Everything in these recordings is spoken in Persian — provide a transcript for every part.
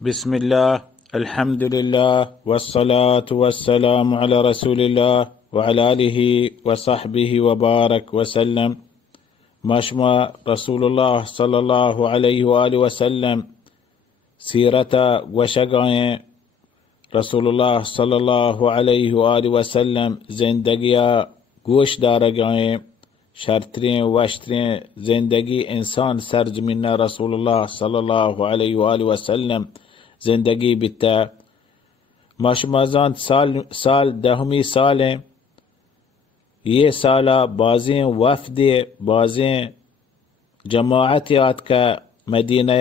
بسم الله الحمد لله والصلاة والسلام على رسول الله وعلى آله وصحبه وبارك وسلم. ماشما رسول الله صلى الله عليه وآله وسلم سيرتا وشقائیں رسول الله صلى الله عليه وآله وسلم زندگیاں گوش دارگائیں شرطریں وشتریں زندگی انسان سرزمین رسول الله صلى الله عليه وآله وسلم زندگی بیتا. ما شما زان سال دهمی سالیں یہ سالہ بازیں وفد بازیں جماعتیات کا مدینہ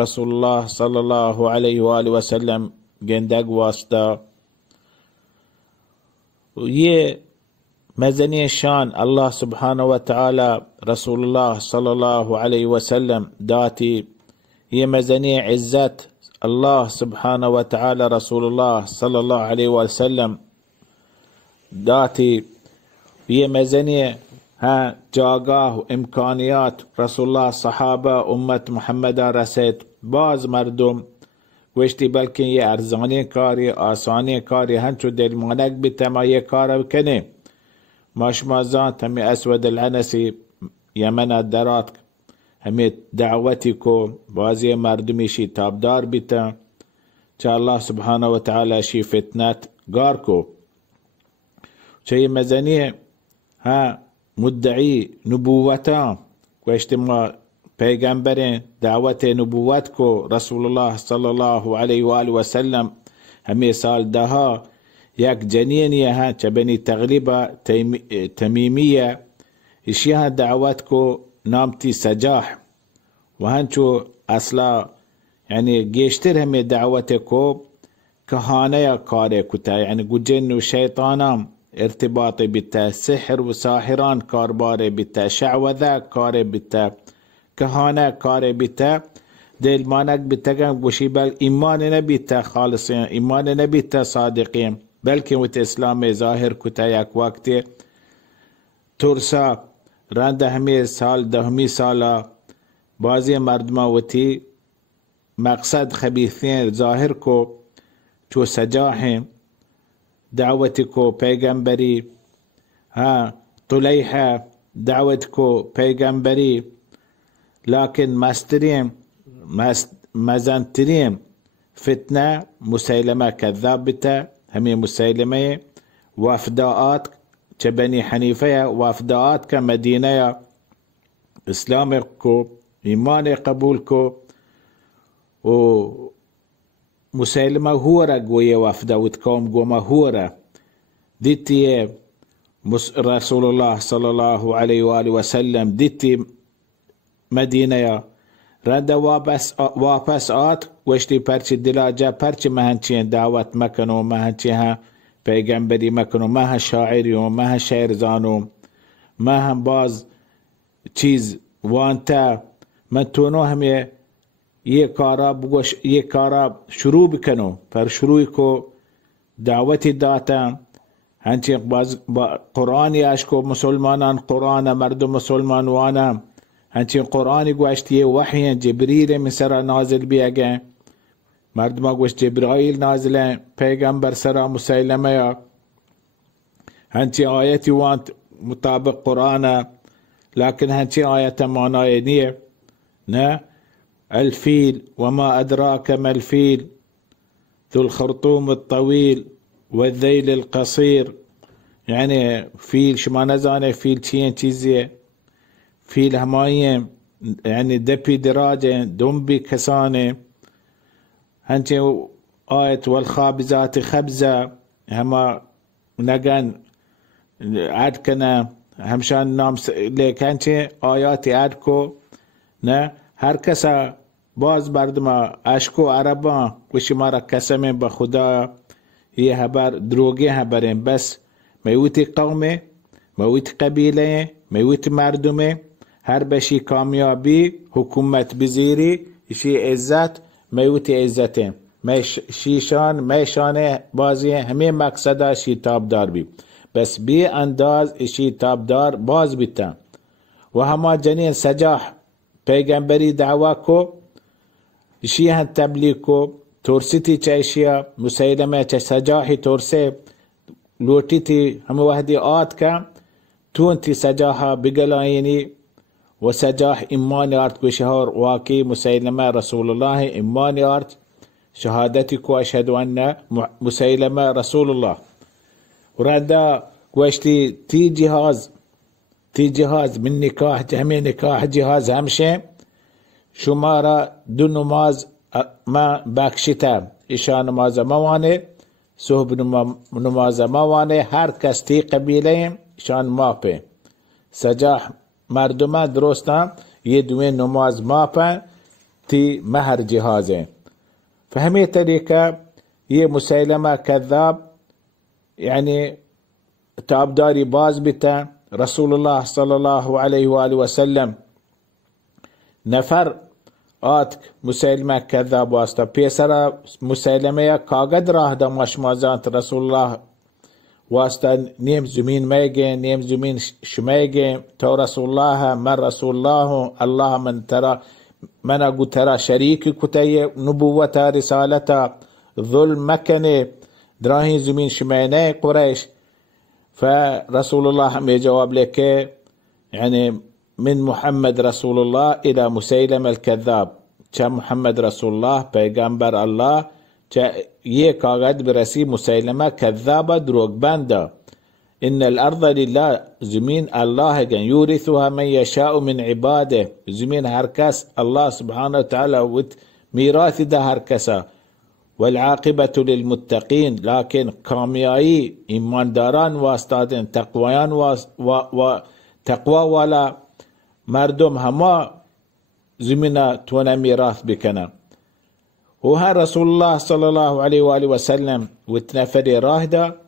رسول اللہ صلی اللہ علیہ وآلہ وسلم گندگ واسطہ. یہ مزنی شان اللہ سبحانہ و تعالی رسول اللہ صلی اللہ علیہ وسلم داتی. یہ مزنی عزت اللہ سبحانہ و تعالی رسول اللہ صلی اللہ علیہ وسلم داتی. یہ مزنی جاگاہ و امکانیات رسول اللہ صحابہ امت محمد رسید. بعض مردم گوشتی بلکہ یہ ارزانی کاری آسانی کاری ہنچو دل مانک بھی تما یہ کار کنے. ما شما ذات ہمیں اسود العنسی یمن درات ہمیں دعوتی کو بعضی مردمی شی تابدار بیتا چا اللہ سبحانہ و تعالی شی فتنت گار کو چاہیے مزنی مدعی نبوتا کو اجتماع پیغمبریں دعوت نبوت کو رسول اللہ صلی اللہ علیہ وآلہ وسلم ہمیں سال دہا یک جنین یہاں چبنی تغلیبہ تمیمیہ اشیاء دعوت کو نامتی سجاح وہاں چو اصلا یعنی گیشتر ہمیں دعوت کو کہانے کارے کتا یعنی گجن و شیطانام ارتباط بیتا سحر و ساحران کاربار بیتا شعوذہ کارے بیتا کہانے کارے بیتا دل مانک بیتا گم گوشی بل ایمان نبیتا خالصین ایمان نبیتا صادقین بلکہ وہ اسلام ظاہر کتا یک وقت ترسا رند ہمیں سال دہمی سالہ بعضی مردمہ وتی مقصد خبیثین ظاہر کو چو سجا ہیں دعوت کو پیغمبری طلیحہ دعوت کو پیغمبری لیکن مزنترین فتنہ مسیلمہ کذاب بتا. ہمیں مسیلمہ وفداءات چبنی حنیفہ وفداءات کا مدینہ اسلام کو ایمان قبول کو و مسیلمہ ہورا گوئے وفداءات قوم گوما ہورا دیتی رسول اللہ صلی اللہ علیہ وآلہ وسلم دیتی مدینہ رد واپس آت وشتی پرچی دلا جا پرچی مہنچی دعوت مکنو مہنچی پیغمبری مکنو مہ شاعریوں مہ شعر زانو مہ باز چیز وانتا من تونو ہمیں یہ کارا شروع بکنو پر شروع کو دعوتی داتا ہنچی باز قرآن یاش کو مسلمانان قرآن مرد مسلمان وانا ہنچی قرآن گوشتی وحی جبریل من سرا نازل بھی اگیں مردمہ گوشت جبرائیل نازل ہیں پیغمبر سرا مسیلمہ ہنچی آیتی وانت مطابق قرآن لیکن ہنچی آیت معنی نہیں نا الفیل وما ادراک ما الفیل ذو الخرطوم الطویل والذیل القصیر یعنی فیل شما نزانے فیل چیئیں چیزیں فیل ہمائیں یعنی دپی دراجیں دنبی کسانے ہنچے آیت والخابزات خبزہ ہما نگن عد کنا ہمشان نام لیکن ہنچے آیات عد کو نا ہر کسا باز بردما عشقو عرباں کچھ مارا قسمیں بخدا یہ حبر دروگیں حبریں بس میوتی قومیں میوتی قبیلیں میوتی مردمیں ہر بشی کامیابی حکومت بزیری اسی عزت میوتی عزتیں شیشان میشانے بازی ہمیں مقصدہ شی تابدار بھی بس بی انداز اشی تابدار باز بیتا و ہما جنین سجاح پیغمبری دعوی کو شیعہ تبلیغ کو تورسيتي چايشيا مسيلمة چا سجاحي تورسي لوتيتي هم وحدي آتكا تونتي سجاحا بقلايني وسجاح إيماني آرت بشهر واكي مسيلمة رسول الله إيماني آرت شهادتك وأشهد أن مسيلمة رسول الله. وردا واشتي تي جهاز من نكاح جميع نكاح جهاز همشه شمارا دو نماز ما باكشتا إشا نماز موانه صحب نماز موانه هر کس تی قبیله شان ماپه سجاح مردمه درسته یه دوین نماز ماپه تی مهر جهازه. فهمي طريقة ये मुसैलमा कज़्ज़ाब यानी ताबदारी बाज बिता रसूलुल्लाह सल्लल्लाहु अलैहि वसल्लम नफर आतक मुसैलमा कज़्ज़ाब वास्ता पेसरा मुसैलमा कागद राह दा मशमाजात रसूलुल्लाह वास्ता नेम ज़मीन मैगे नेम ज़मीन शमेगे तो रसूलुल्लाह मर रसूलुल्लाह अल्लाह मन तरा من أقول ترى شريك كتية نبوة رسالة ظلم مكنة دراهين زمين شمينة قريش. فرسول الله هم يجواب لك يعني من محمد رسول الله إلى مسيلم الكذاب كان محمد رسول الله پیغمبر الله یہ کاغذ برسی مسیلمه كذابة دروغ بنده. إن الأرض لله زمين الله جن يورثها من يشاء من عباده زمين هركس الله سبحانه وتعالى ميراث ده هركسا والعاقبة للمتقين لكن كاميائي إيمان داران واستادن تقويان تقوى ولا مردم هما زمينا تونا ميراث بكنا. وها رسول الله صلى الله عليه وآله وسلم وتنفري راهده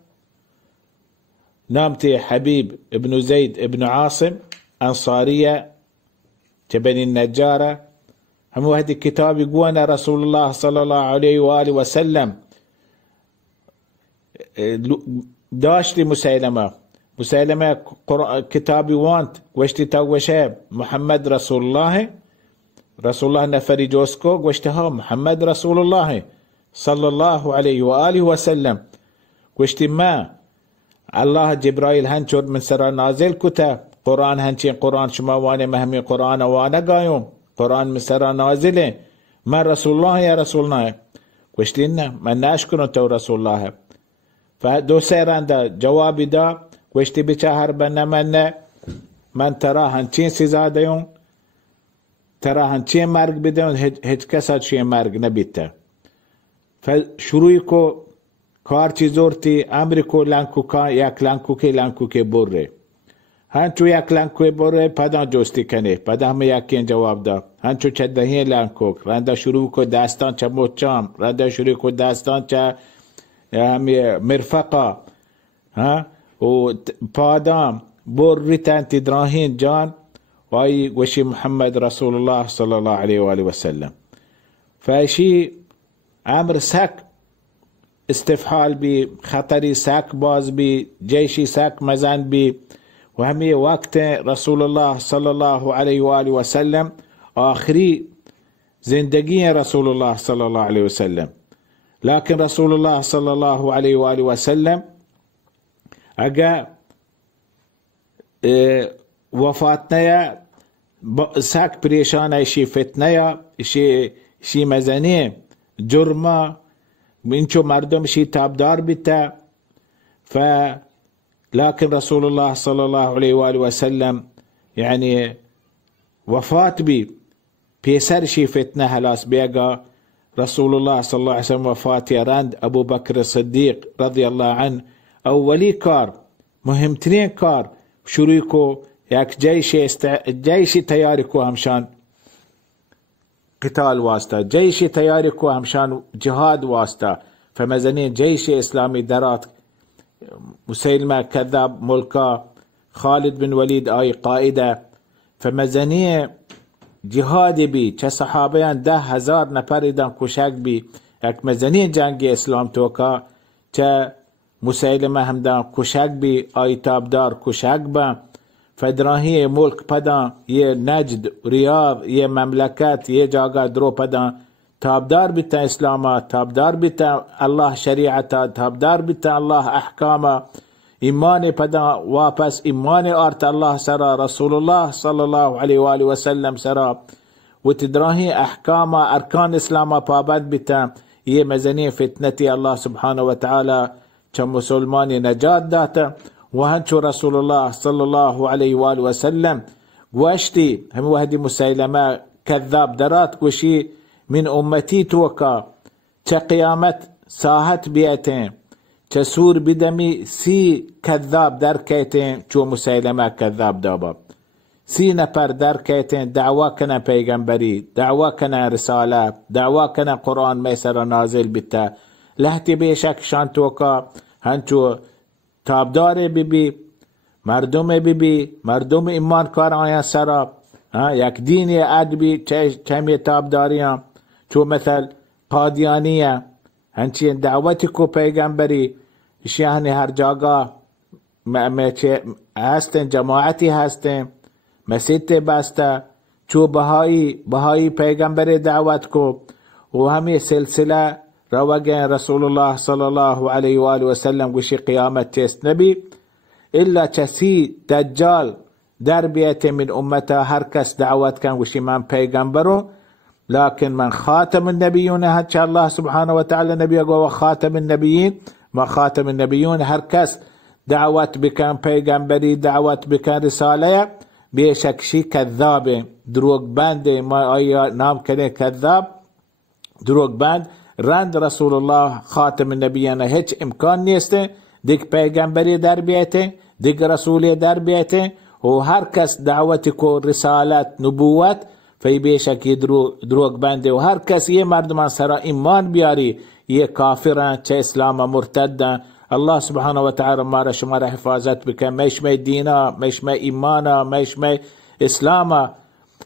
نامتي حبيب ابن زيد ابن عاصم أنصارية تبني النجارة هم هذه الكتاب يقولنا رسول الله صلى الله عليه وآله وسلم داشت مسيلمة كتابي وانت واشتي توشاب محمد رسول الله نفري جوسكو واشتها محمد رسول الله صلى الله عليه وآله وسلم واشتي ما الله جبرائيل هنچور من سرا نازل كتا قرآن هنچين قرآن شما وانه مهمي قرآن وانه قايوم قرآن من سرا نازله من رسول الله يا رسول الله وشتينا من ناشكرون تو رسول الله. فدو سيران دا جوابي دا وشتي بچهر بنا من ترى هنچين سزا ديون ترى هنچين مرگ بدون هج کسا چين مرگ نبيتا. فشروعي کو کار چی زورتی امریکو لنکو کا یک لنکو که بره هنچو یک لنکو بره پدا جستی کنه پدا همه یکین جواب دا هنچو چه دهین لنکو رنده شروع کو دستان چه موچام رنده شروع کو دستان چه همه مرفقا و پادام بریتن تدراهین جان وای وشی محمد رسول الله صلی الله علیه و آله و سلم. فاشی امر سک استفحال بي خطري ساك باز بي جيشي ساك مزان بي وهمي وقت رسول الله صلى الله عليه وآله وسلم آخري زندگي رسول الله صلى الله عليه وسلم. لكن رسول الله صلى الله عليه وآله وسلم اگا وفاتنا ساك بريشان شي فتنه شي مزانيه جرمه منشو مردم شي تابدار بتا. لكن رسول الله صلى الله عليه وآله وسلم يعني وفات بي بيسر شي فتنة هلاس بيقى رسول الله صلى الله عليه وسلم وفات يراند أبو بكر الصديق رضي الله عنه أولي كار مهمترين كار شروعكو ياك جيشي تياركو همشان قتال واسطة جيشي تياركو همشان جهاد واسطة. فمزنين جيش إسلامي درات مسيلمة كذاب ملكا خالد بن وليد آي قائدة. فمزنين جهاد بي چه صحابيان 10,000 نفر دان کشک بي یک مزنين جنگ اسلام توكا چه مسيلمة هم دان کشک بي آي تابدار کشک با. فدراهی ملک پدا یہ نجد ریاض یہ مملکت یہ جاگا درو پدا تابدار بتا اسلاما، تابدار بتا الله شریعتا، تابدار بتا الله احکاما، ایمان پدا واپس ایمان آرت الله سرا، رسول الله صلی الله علیه و آله و سلم سرا و تدراهی احکاما ارکان اسلاما پابند بتا. یہ مزنی فتنتی الله سبحانه و تعالی چه مسلمانی نجات داتا و هنچو رسول الله صلی الله علیه و آله و سلم گوشتی هم وحدی مسیلمه کذاب درات گوشی من امتی توکا چه قیامت ساحت بیعتیں چه سور بدمی 30 کذاب در کہتیں چو مسیلمه کذاب دابا 30 نفر در کہتیں دعوی کنه پیغمبری، دعوی کنه رساله، دعوی کنه قرآن میسر نازل بیتا. لحتی بیشک شان توکا هنچو تابدار بی مردم ایمان کار آیا سرا یک دینی ادبی چمی تابداریان چو مثل قادیانیه هنچین دعوتی کو پیغمبری شیهنی هر جاگا هستن جماعتی هستن مسجد بسته چو بهایی پیغمبر دعوت کو و همی سلسله روگن رسول الله صلی الله علیه و آله و سلم گوشی قیامت تست نبی الا چسی دجال در بیت من امتا هر کس دعوت کن گوشی من پیغمبرو لكن من خاتم النبيون هاتش الله سبحانه وتعالى نبي و خاتم النبيين ما خاتم النبيون هر کس دعوت بکن پیغمبری دعوت بکن رساله بیشکشی کذابه دروغ بنده ما آیا نام کنه کذاب دروغ بند رند رسول الله خاتم النبیان هیچ امکان نیسته دیگ پیغمبری در بیته دیگ رسولی در بیته و هر کس دعوت کو رسالت نبوت فی بیشکی دروغ بنده و هر کس یه مردمان سرا ایمان بیاری یه کافران چه اسلام مرتدن. الله سبحانه و تعالی ما را شما را حفاظت بکن میشمه دینا میشمه ایمانا میشمه اسلاما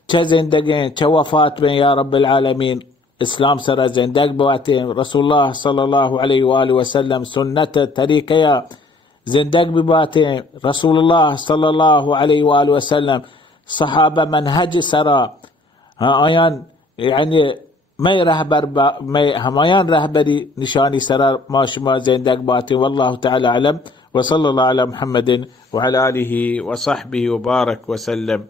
چه زندگی چه وفات بین یا رب العالمین اسلام سر زندگ بواته رسول الله صلی الله علیه و آله و سلم سنت طریقه زندگ بواته رسول الله صلی الله علیه و آله و سلم صحابه منهج سرا آیان یعنی می رهبر همایان رهبری نشانی سرا ما شما زندگ بواته والله تعالی علم و صلی الله علی محمد و علی آله و صحبه و بارک و سلم.